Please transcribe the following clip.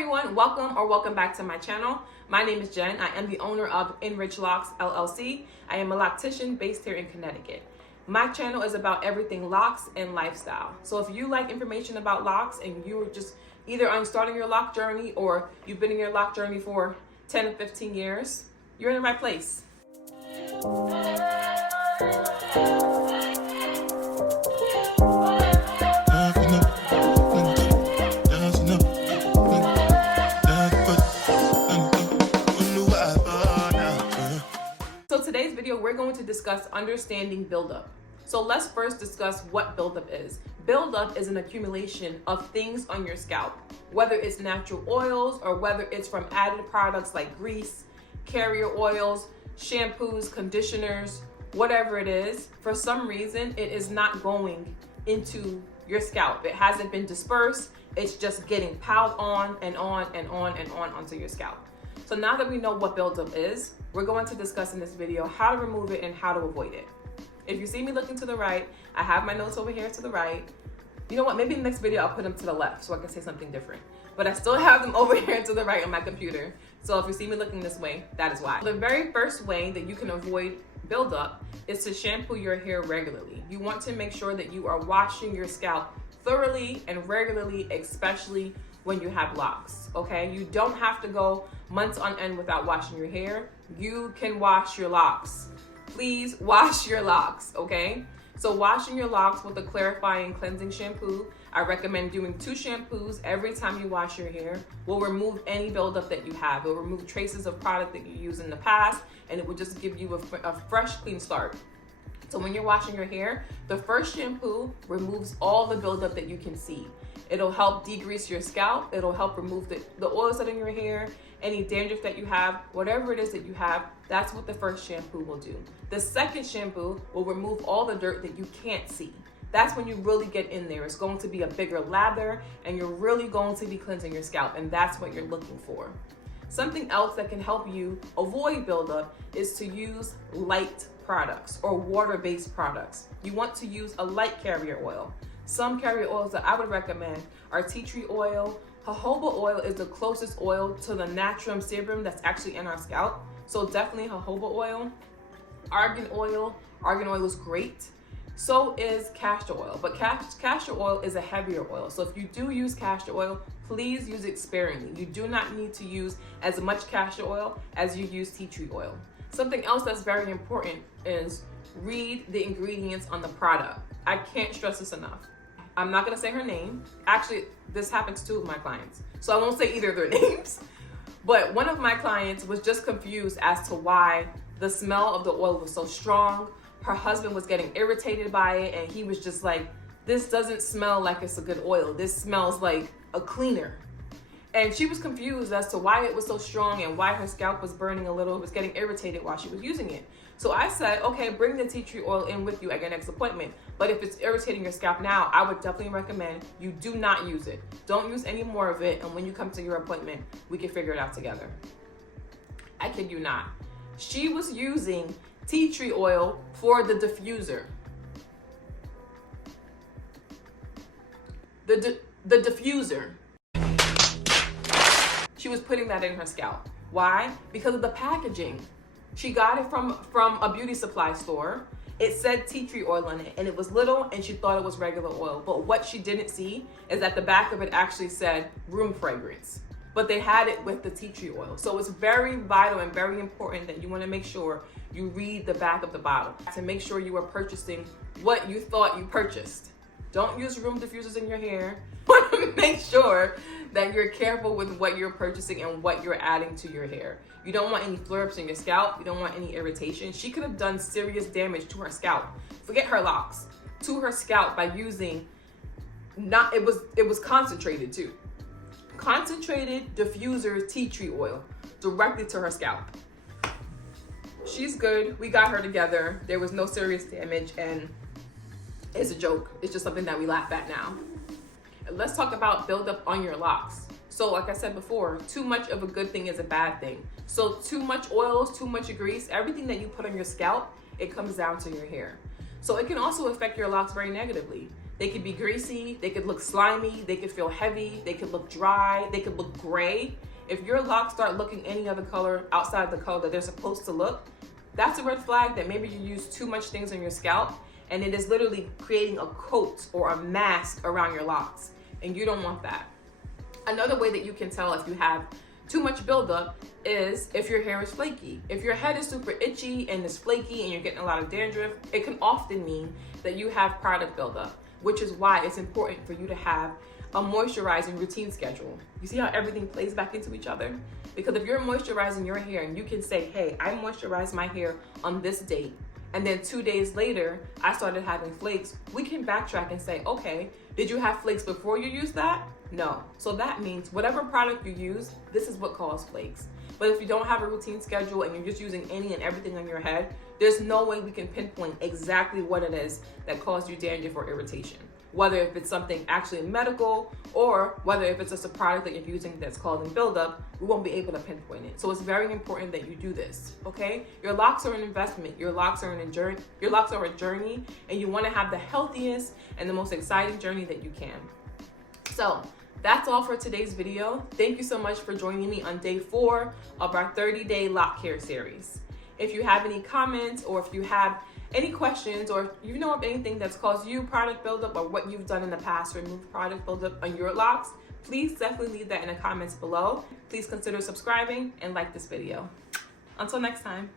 everyone, welcome back to my channel. My name is Jen. I am the owner of EnrichedLocs LLC. I am a loctician based here in Connecticut. My channel is about everything locks and lifestyle. So if you like information about locks and you're just either on starting your lock journey or you've been in your lock journey for 10 to 15 years, you're in the right place. So today's video, we're going to discuss understanding buildup. So let's first discuss what buildup is. Buildup is an accumulation of things on your scalp, whether it's natural oils or whether it's from added products like grease, carrier oils, shampoos, conditioners, whatever it is. For some reason, it is not going into your scalp. It hasn't been dispersed. It's just getting piled on and on and on and on onto your scalp. So now that we know what buildup is, we're going to discuss in this video how to remove it and how to avoid it. If you see me looking to the right, I have my notes over here to the right. You know what, maybe in the next video I'll put them to the left so I can say something different. But I still have them over here to the right on my computer. So if you see me looking this way, that is why. The very first way that you can avoid buildup is to shampoo your hair regularly. You want to make sure that you are washing your scalp thoroughly and regularly, especially when you have locks, okay? You don't have to go months on end without washing your hair. You can wash your locks. Please wash your locks, okay? So washing your locks with a clarifying cleansing shampoo, I recommend doing 2 shampoos every time you wash your hair. Will remove any buildup that you have. It will remove traces of product that you used in the past, and it will just give you a fresh, clean start. So when you're washing your hair, the first shampoo removes all the buildup that you can see. It'll help degrease your scalp. It'll help remove the oils that are in your hair, any dandruff that you have, whatever it is that you have, that's what the first shampoo will do. The second shampoo will remove all the dirt that you can't see. That's when you really get in there. It's going to be a bigger lather and you're really going to be cleansing your scalp, and that's what you're looking for. Something else that can help you avoid buildup is to use light products or water-based products. You want to use a light carrier oil. Some carrier oils that I would recommend are tea tree oil. Jojoba oil is the closest oil to the natural serum that's actually in our scalp. So definitely jojoba oil. Argan oil is great. So is castor oil, but castor oil is a heavier oil. So if you do use castor oil, please use it sparingly. You do not need to use as much castor oil as you use tea tree oil. Something else that's very important is read the ingredients on the product. I can't stress this enough. I'm not gonna say her name. Actually, this happens to 2 of my clients, so I won't say either of their names. But one of my clients was just confused as to why the smell of the oil was so strong. Her husband was getting irritated by it, and he was just like, this doesn't smell like it's a good oil. This smells like a cleaner. And she was confused as to why it was so strong and why her scalp was burning a little, was getting irritated while she was using it. So I said, okay, bring the tea tree oil in with you at your next appointment. But if it's irritating your scalp now, I would definitely recommend you do not use it. Don't use any more of it. And when you come to your appointment, we can figure it out together. I kid you not. She was using tea tree oil for the diffuser. The diffuser. She was putting that in her scalp. Why? Because of the packaging. She got it from a beauty supply store. It said tea tree oil in it, and it was little, and she thought it was regular oil. But what she didn't see is that the back of it actually said room fragrance. But they had it with the tea tree oil. So it's very vital and very important that you want to make sure you read the back of the bottle to make sure you are purchasing what you thought you purchased. Don't use room diffusers in your hair. You want to make sure that you're careful with what you're purchasing and what you're adding to your hair. You don't want any flare-ups in your scalp. You don't want any irritation. She could have done serious damage to her scalp. Forget her locks. To her scalp by using it was concentrated too. Concentrated diffuser tea tree oil directly to her scalp. She's good. We got her together. There was no serious damage, and it's a joke. It's just something that we laugh at now. Let's talk about buildup on your locks. So like I said before, too much of a good thing is a bad thing. So too much oils, too much grease, everything that you put on your scalp, it comes down to your hair. So it can also affect your locks very negatively. They could be greasy, they could look slimy, they could feel heavy, they could look dry, they could look gray. If your locks start looking any other color outside the color that they're supposed to look, that's a red flag that maybe you use too much things on your scalp and it is literally creating a coat or a mask around your locks, and you don't want that. Another way that you can tell if you have too much buildup is if your hair is flaky. If your head is super itchy and is flaky and you're getting a lot of dandruff, it can often mean that you have product buildup, which is why it's important for you to have a moisturizing routine schedule. You see how everything plays back into each other? Because if you're moisturizing your hair and you can say, hey, I moisturized my hair on this date, and then 2 days later, I started having flakes, we can backtrack and say, okay, did you have flakes before you used that? No. So that means whatever product you use, this is what caused flakes. But if you don't have a routine schedule and you're just using any and everything on your head, there's no way we can pinpoint exactly what it is that caused you dandruff or irritation. Whether if it's something actually medical or whether if it's just a product that you're using that's causing buildup, we won't be able to pinpoint it. So it's very important that you do this, okay? Your locks are an investment. Your locks are a journey, and you want to have the healthiest and the most exciting journey that you can. So that's all for today's video. Thank you so much for joining me on day 4 of our 30-day Loc Care series. If you have any comments or if you have any questions or if you know of anything that's caused you product buildup or what you've done in the past to remove product buildup on your locks, please definitely leave that in the comments below. Please consider subscribing and like this video. Until next time.